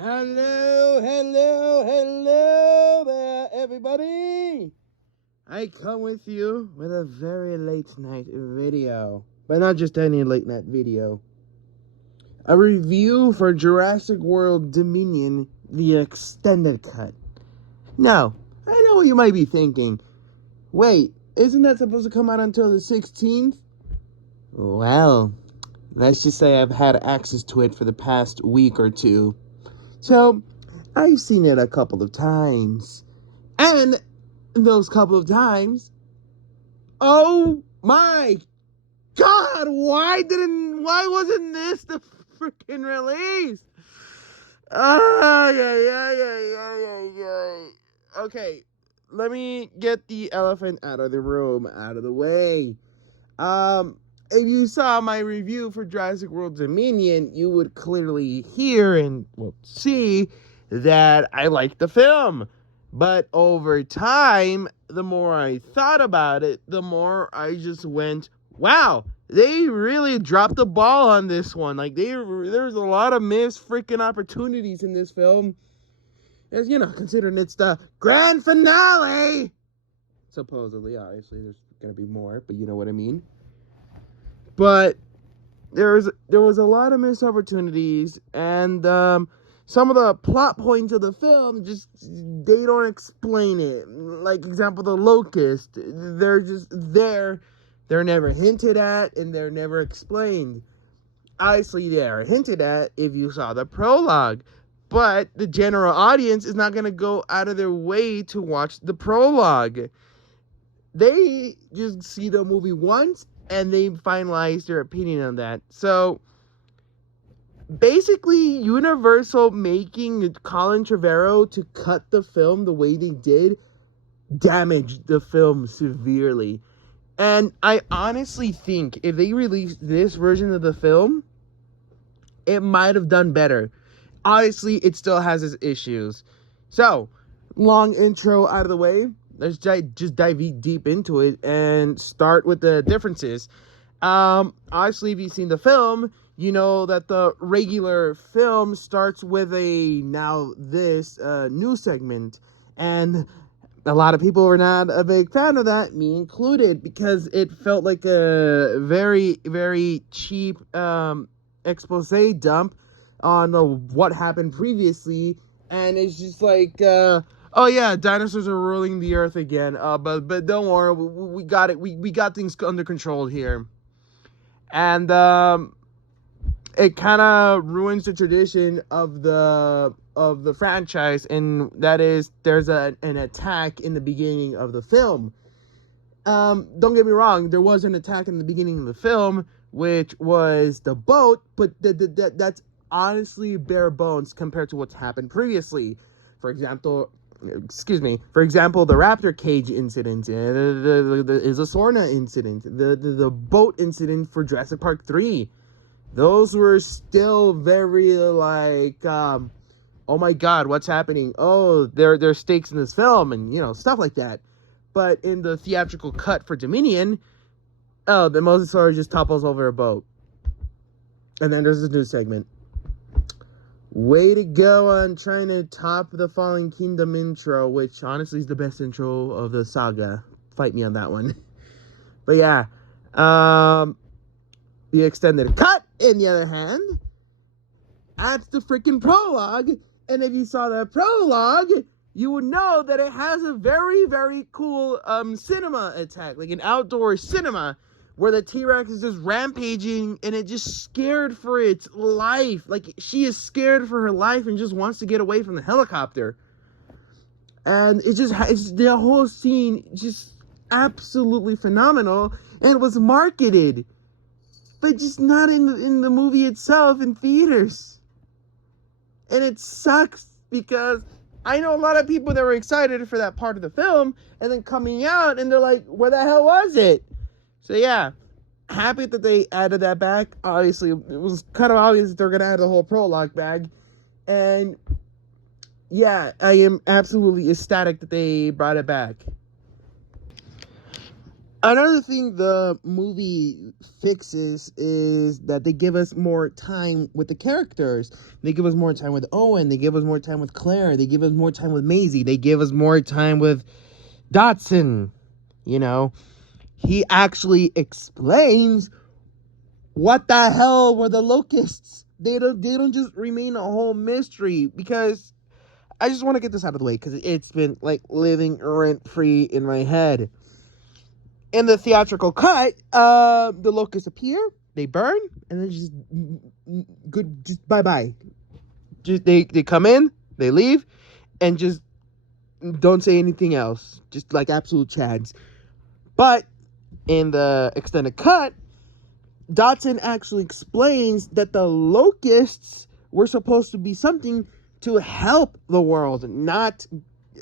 Hello there, everybody. I come with you with a very late night video, but not just any late night video. A review for Jurassic World Dominion, the extended cut. Now, I know what you might be thinking. Wait, isn't that supposed to come out until the 16th? Well, let's just say I've had access to it for the past week or two. So, I've seen it a couple of times. And those couple of times, oh my God, why wasn't this the freaking release? Okay, let me get the elephant out of the room, out of the way. If you saw my review for Jurassic World Dominion, you would clearly hear and see that I liked the film. But over time, the more I thought about it, the more I just went, wow, they really dropped the ball on this one. Like, there's a lot of missed freaking opportunities in this film. As you know, considering it's the grand finale. Supposedly, obviously, there's going to be more, but you know what I mean. But there was a lot of missed opportunities, and some of the plot points of the film they don't explain it. Like, example, the locust, they're just there. They're never hinted at, and they're never explained. Obviously, they are hinted at if you saw the prologue, but the general audience is not going to go out of their way to watch the prologue. They just see the movie once, and they finalize their opinion on that. So, basically, Universal making Colin Trevorrow to cut the film the way they did damaged the film severely. And I honestly think if they released this version of the film, it might have done better. Obviously, it still has its issues. So, long intro out of the way. Let's just dive deep into it and start with the differences. Obviously, if you've seen the film, you know that the regular film starts with a news segment. And a lot of people were not a big fan of that, me included, because it felt like a very, very cheap expose dump on what happened previously. And it's just like, oh yeah, dinosaurs are ruling the earth again. But don't worry, we got it. We got things under control here. And it kind of ruins the tradition of the franchise, and that is there's an attack in the beginning of the film. Don't get me wrong, there was an attack in the beginning of the film, which was the boat, but that's honestly bare bones compared to what's happened previously. For example, the raptor cage incident, the Isosorna incident, the boat incident for Jurassic Park 3. Those were still very like, oh my God, what's happening? Oh, there are stakes in this film, and you know, stuff like that. But in the theatrical cut for Dominion, oh, the Mosasaur just topples over a boat. And then there's this news segment. Way to go on trying to top the Fallen Kingdom intro, which honestly is the best intro of the saga. Fight me on that one. But yeah, the extended cut, on the other hand, adds the freaking prologue. And if you saw the prologue, you would know that it has a very, very cool cinema attack, like an outdoor cinema, where the T-Rex is just rampaging, and it just scared for its life. Like, she is scared for her life and just wants to get away from the helicopter. And it's the whole scene just absolutely phenomenal, and it was marketed, but just not in the movie itself in theaters. And it sucks, because I know a lot of people that were excited for that part of the film, and then coming out, and they're like, where the hell was it? So yeah, happy that they added that back. Obviously, it was kind of obvious that they're going to add the whole prologue back. And yeah, I am absolutely ecstatic that they brought it back. Another thing the movie fixes is that they give us more time with the characters. They give us more time with Owen. They give us more time with Claire. They give us more time with Maisie. They give us more time with Dotson. You know, he actually explains what the hell were the locusts. They don't just remain a whole mystery, because I just want to get this out of the way because it's been like living rent free in my head. In the theatrical cut, the locusts appear, they burn, and then just good, just bye bye. Just they come in, they leave, and just don't say anything else. Just like absolute chads. But in the extended cut, Dotson actually explains that the locusts were supposed to be something to help the world, not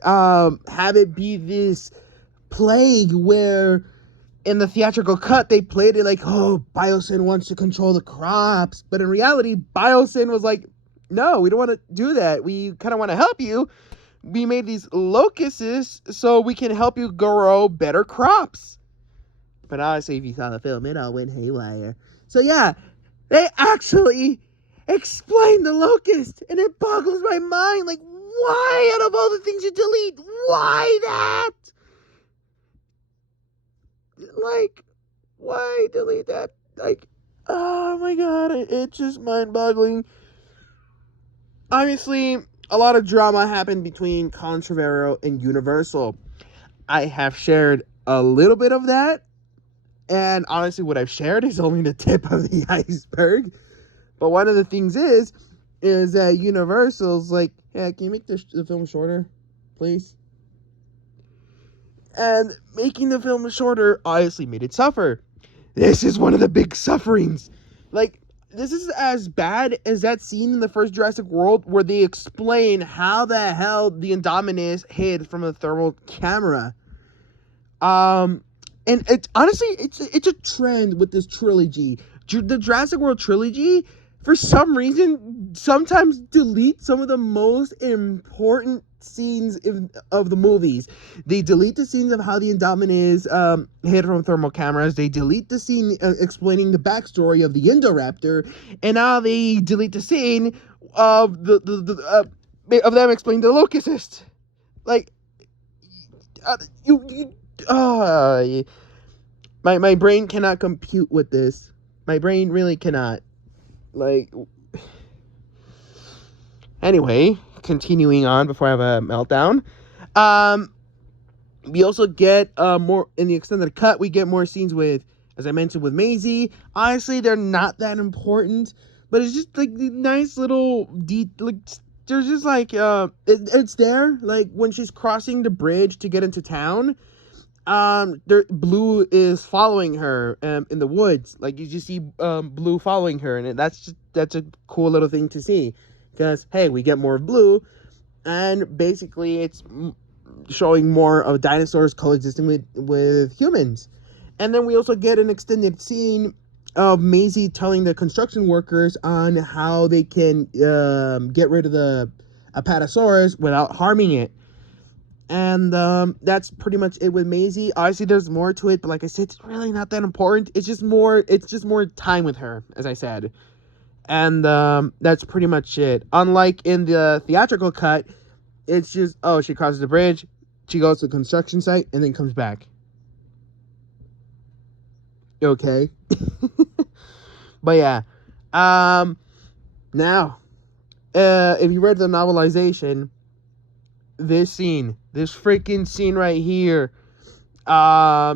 have it be this plague where in the theatrical cut they played it like, oh, Biosyn wants to control the crops, but in reality Biosyn was like, no, we don't want to do that, we kind of want to help you, we made these locusts so we can help you grow better crops. But honestly, if you saw the film, it all went haywire. So yeah, they actually explain the locust, and it boggles my mind. Like, why out of all the things you delete, why that? Like, why delete that? Like, oh my god, it's just mind-boggling. Obviously, a lot of drama happened between Colin Trevorrow and Universal. I have shared a little bit of that, and honestly, what I've shared is only the tip of the iceberg. But one of the things is that Universal's like, yeah, can you make the film shorter, please? And making the film shorter obviously made it suffer. This is one of the big sufferings. Like, this is as bad as that scene in the first Jurassic World where they explain how the hell the Indominus hid from a thermal camera. And it's honestly, it's a trend with this trilogy. The Jurassic World trilogy, for some reason, sometimes delete some of the most important scenes of the movies. They delete the scenes of how the Indominus hid from thermal cameras. They delete the scene explaining the backstory of the Indoraptor, and now they delete the scene of of them explaining the locust. Like, my brain cannot compute with this. My brain really cannot. Like, anyway, continuing on before I have a meltdown. We also get more in the extended cut. We get more scenes with, as I mentioned, with Maisie. Honestly, they're not that important, but it's just like the nice little like, there's just like it's there. Like when she's crossing the bridge to get into town, Blue is following her in the woods. Like you just see Blue following her, and that's a cool little thing to see, because hey, we get more of Blue, and basically it's showing more of dinosaurs coexisting with humans. And then we also get an extended scene of Maisie telling the construction workers on how they can get rid of the Apatosaurus without harming it. And that's pretty much it with Maisie. Obviously, there's more to it, but like I said, it's really not that important. It's just more time with her, as I said. And that's pretty much it. Unlike in the theatrical cut, it's just, oh, she crosses the bridge, she goes to the construction site, and then comes back. Okay. But yeah. Now, if you read the novelization, this freaking scene right here, I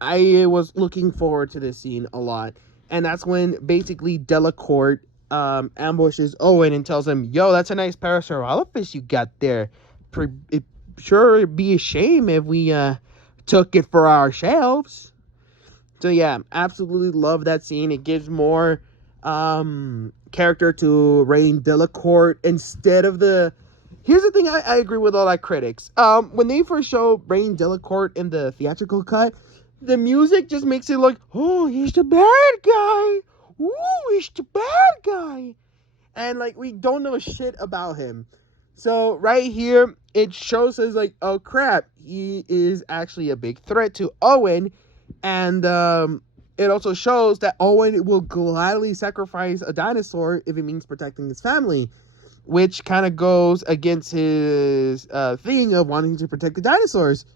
was looking forward to this scene a lot. And that's when basically Delacourt ambushes Owen and tells him, yo, that's a nice Parasaurolophus you got there. It sure be a shame if we took it for ourselves. So yeah, absolutely love that scene. It gives more character to Rain Delacourt instead of the... Here's the thing, I agree with all that critics. When they first show Rain Delacourt in the theatrical cut, the music just makes it like, oh, he's the bad guy. Ooh, he's the bad guy. And like, we don't know shit about him. So right here, it shows us like, oh crap, he is actually a big threat to Owen. And it also shows that Owen will gladly sacrifice a dinosaur if it means protecting his family, which kind of goes against his thing of wanting to protect the dinosaurs.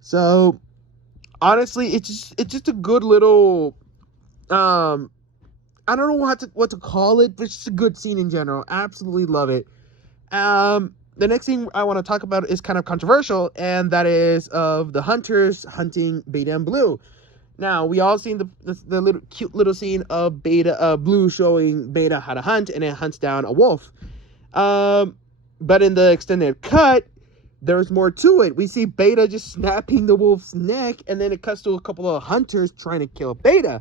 So honestly, it's just a good little I don't know what to call it, but it's just a good scene in general. Absolutely love it. The next thing I want to talk about is kind of controversial, and that is of the hunters hunting Beta and Blue. Now, we all seen the little cute little scene of Blue showing Beta how to hunt, and it hunts down a wolf. But in the extended cut, there's more to it. We see Beta just snapping the wolf's neck, and then it cuts to a couple of hunters trying to kill Beta.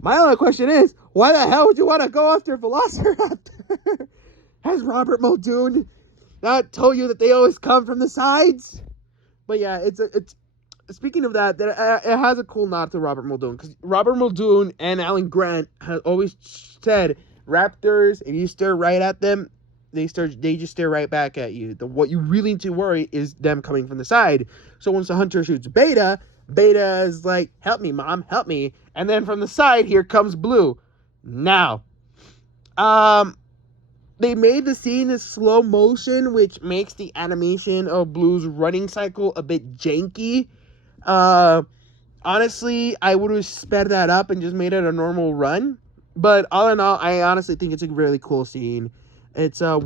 My only question is, why the hell would you want to go after Velociraptor? Has Robert Muldoon not told you that they always come from the sides? But yeah, it's speaking of that, it has a cool nod to Robert Muldoon, because Robert Muldoon and Alan Grant have always said raptors, if you stare right at them, they just stare right back at you. What you really need to worry is them coming from the side. So once the hunter shoots Beta is like, help me, Mom, help me. And then from the side, here comes Blue. Now, they made the scene in slow motion, which makes the animation of Blue's running cycle a bit janky. Honestly, I would have sped that up and just made it a normal run. But all in all, I honestly think it's a really cool scene. It's a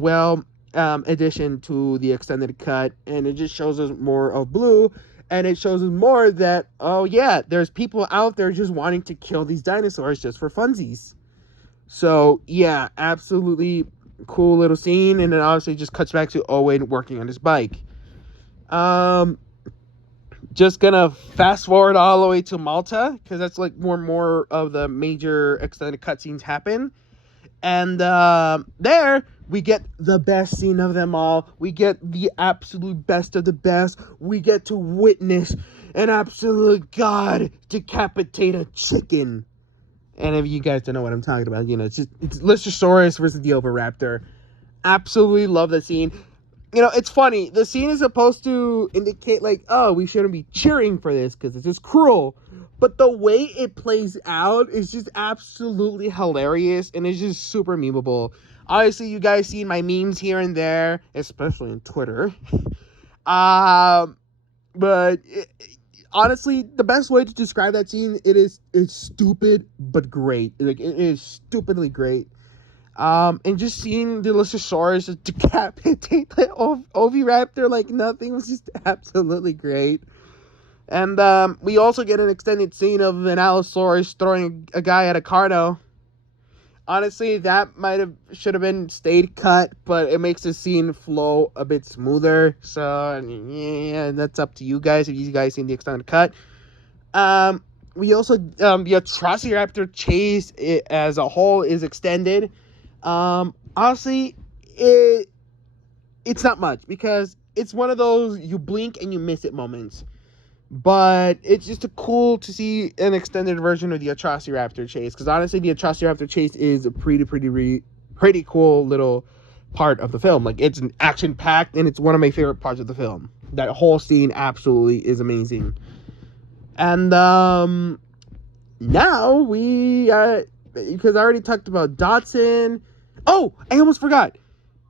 addition to the extended cut, and it just shows us more of Blue, and it shows us more that, oh yeah, there's people out there just wanting to kill these dinosaurs just for funsies. So yeah, absolutely cool little scene, and it obviously just cuts back to Owen working on his bike. Just gonna fast forward all the way to Malta, because that's like more of the major extended cutscenes happen. And there we get the best scene of them all. We get the absolute best of the best. We get to witness an absolute god decapitate a chicken. And if you guys don't know what I'm talking about, it's Lysosaurus versus the Oviraptor. Absolutely love the scene. It's funny. The scene is supposed to indicate like, oh, we shouldn't be cheering for this because this is cruel. But the way it plays out is just absolutely hilarious, and it's just super memeable. Obviously, you guys seen my memes here and there, especially on Twitter. Honestly, the best way to describe that scene, it's stupid but great. Like, it is stupidly great. And just seeing the Lysosaurus just decapitate the Oviraptor like nothing was just absolutely great. And we also get an extended scene of an Allosaurus throwing a guy at a Carno. Honestly, that should have been stayed cut, but it makes the scene flow a bit smoother. So yeah, that's up to you guys if you guys seen the extended cut. We also the Atrociraptor chase as a whole is extended. Honestly, it's not much, because it's one of those you blink and you miss it moments. But it's just cool to see an extended version of the Atrociraptor chase, because honestly, the Atrociraptor chase is a pretty cool little part of the film. Like, it's an action-packed, and it's one of my favorite parts of the film. That whole scene absolutely is amazing. And now we because I already talked about Dotson. Oh, I almost forgot.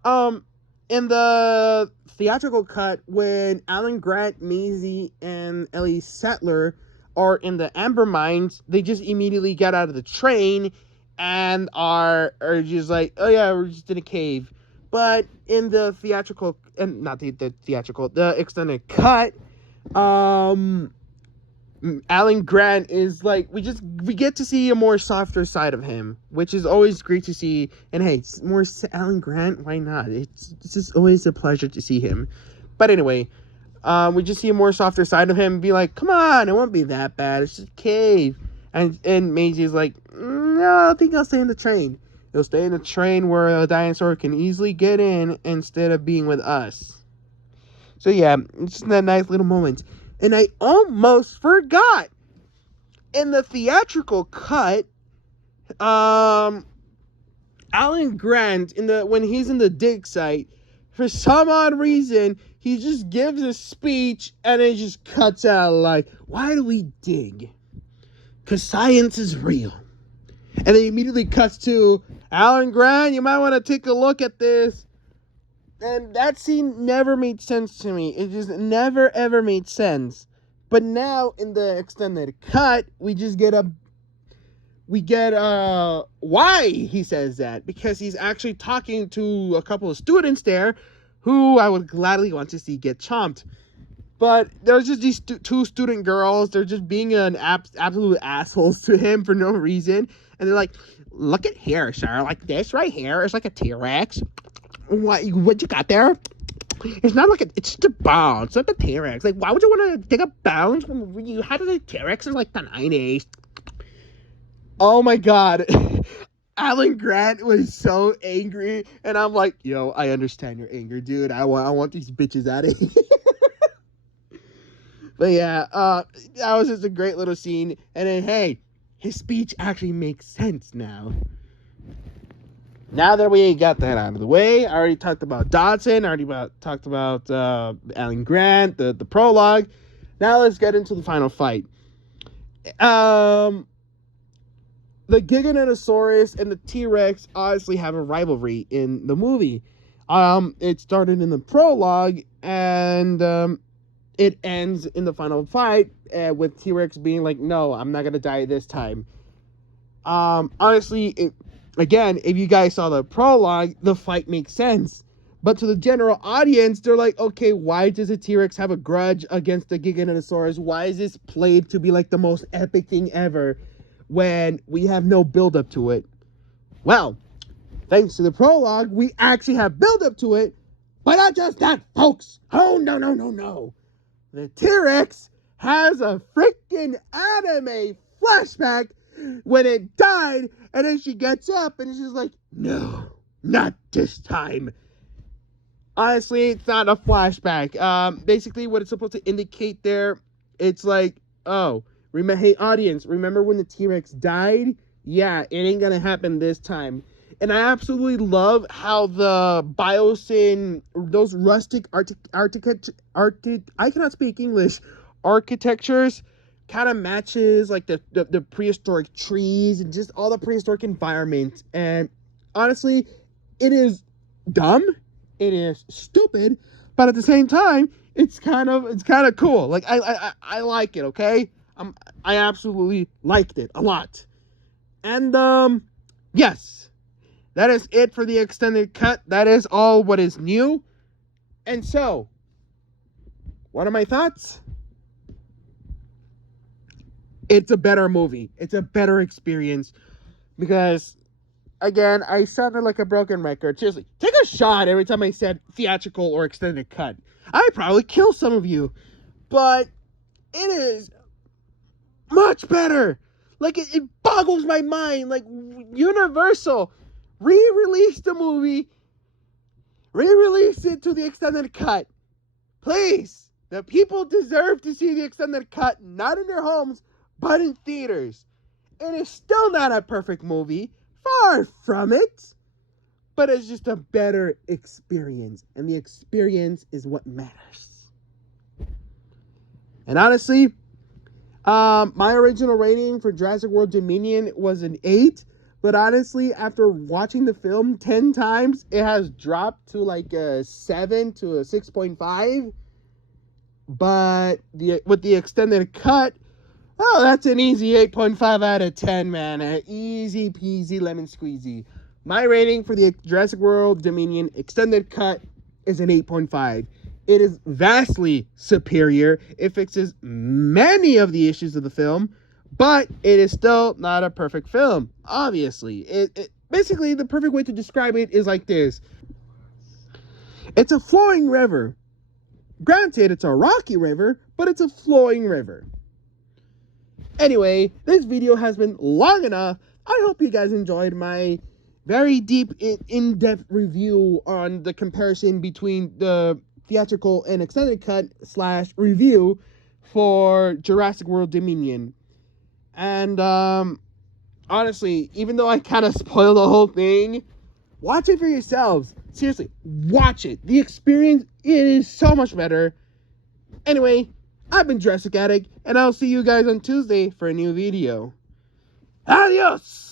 In the theatrical cut, when Alan Grant, Maisie, and Ellie Sattler are in the Amber Mines, they just immediately get out of the train and are just like, oh yeah, we're just in a cave. But in the theatrical, and not the theatrical, the extended cut, Alan Grant is like, we get to see a more softer side of him, which is always great to see. And hey, it's more Alan Grant, why not? It's just always a pleasure to see him. But anyway, we just see a more softer side of him and be like, come on, it won't be that bad, it's just a cave. And Maisie's like, no, I think I'll stay in the train. He'll stay in the train where a dinosaur can easily get in instead of being with us. So yeah, it's just that nice little moment. And I almost forgot. In the theatrical cut, Alan Grant, when he's in the dig site, for some odd reason, he just gives a speech and it just cuts out like, why do we dig? because science is real. And then immediately cuts to Alan Grant. You might want to take a look at this. And that scene never made sense to me. It just never ever made sense. But now in the extended cut, we get why he says that, because he's actually talking to a couple of students there who I would gladly want to see get chomped. But there's just these two student girls. They're just being an absolute assholes to him for no reason. And they're like, look at here, sir. Like this right here is like a T-Rex. What you got there? It's not like it's just a bone. It's not the T-Rex. Like, why would you want to take a bones when you had a T-Rex in like the 90s? Oh my god. Alan Grant was so angry. And I'm like, yo, I understand your anger, dude. I want these bitches out of here. But yeah, that was just a great little scene. And then, hey, his speech actually makes sense now. Now that we got that out of the way, I already talked about Dodson. I already talked about Alan Grant, the prologue. Now let's get into the final fight. The Giganotosaurus and the T-Rex obviously have a rivalry in the movie. It started in the prologue, and it ends in the final fight with T-Rex being like, no, I'm not going to die this time. Honestly, again, if you guys saw the prologue, the fight makes sense. But to the general audience, they're like, okay, why does a T-Rex have a grudge against the Giganotosaurus? Why is this played to be like the most epic thing ever when we have no build-up to it? Well, thanks to the prologue, we actually have build-up to it. But not just that, folks. Oh, no. The T-Rex has a freaking anime flashback when it died, and then she gets up and she's like, no, not this time. Honestly, it's not a flashback. Basically what it's supposed to indicate there, it's like, oh, hey audience, remember when the T-Rex died? Yeah, it ain't gonna happen this time. And I absolutely love how the Biosyn, those rustic I cannot speak English, architectures kind of matches like the prehistoric trees and just all the prehistoric environment. And honestly, it is dumb, it is stupid, but at the same time, it's kind of cool. Like I like it, okay? I absolutely liked it a lot. And yes. That is it for the extended cut. That is all what is new. And so, what are my thoughts? It's a better movie. It's a better experience. Because, again, I sounded like a broken record. Seriously, take a shot every time I said theatrical or extended cut. I'd probably kill some of you. But it is much better. Like, it boggles my mind. Like, Universal re-release the movie, re-release it to the extended cut. Please, the people deserve to see the extended cut, not in their homes, but in theaters. It is still not a perfect movie, far from it, but it's just a better experience, and the experience is what matters. And honestly, my original rating for Jurassic World Dominion was an 8. But honestly, after watching the film 10 times, it has dropped to like a 7 to a 6.5. But with the extended cut, oh, that's an easy 8.5 out of 10, man. An easy peasy lemon squeezy. My rating for the Jurassic World Dominion extended cut is an 8.5. It is vastly superior. It fixes many of the issues of the film. But it is still not a perfect film, obviously. It basically, the perfect way to describe it is like this. It's a flowing river. Granted, it's a rocky river, but it's a flowing river. Anyway, this video has been long enough. I hope you guys enjoyed my very deep, in-depth review on the comparison between the theatrical and extended cut / review for Jurassic World Dominion. And, honestly, even though I kind of spoiled the whole thing, watch it for yourselves. Seriously, watch it. The experience, it is so much better. Anyway, I've been Jurassic Addict, and I'll see you guys on Tuesday for a new video. Adios!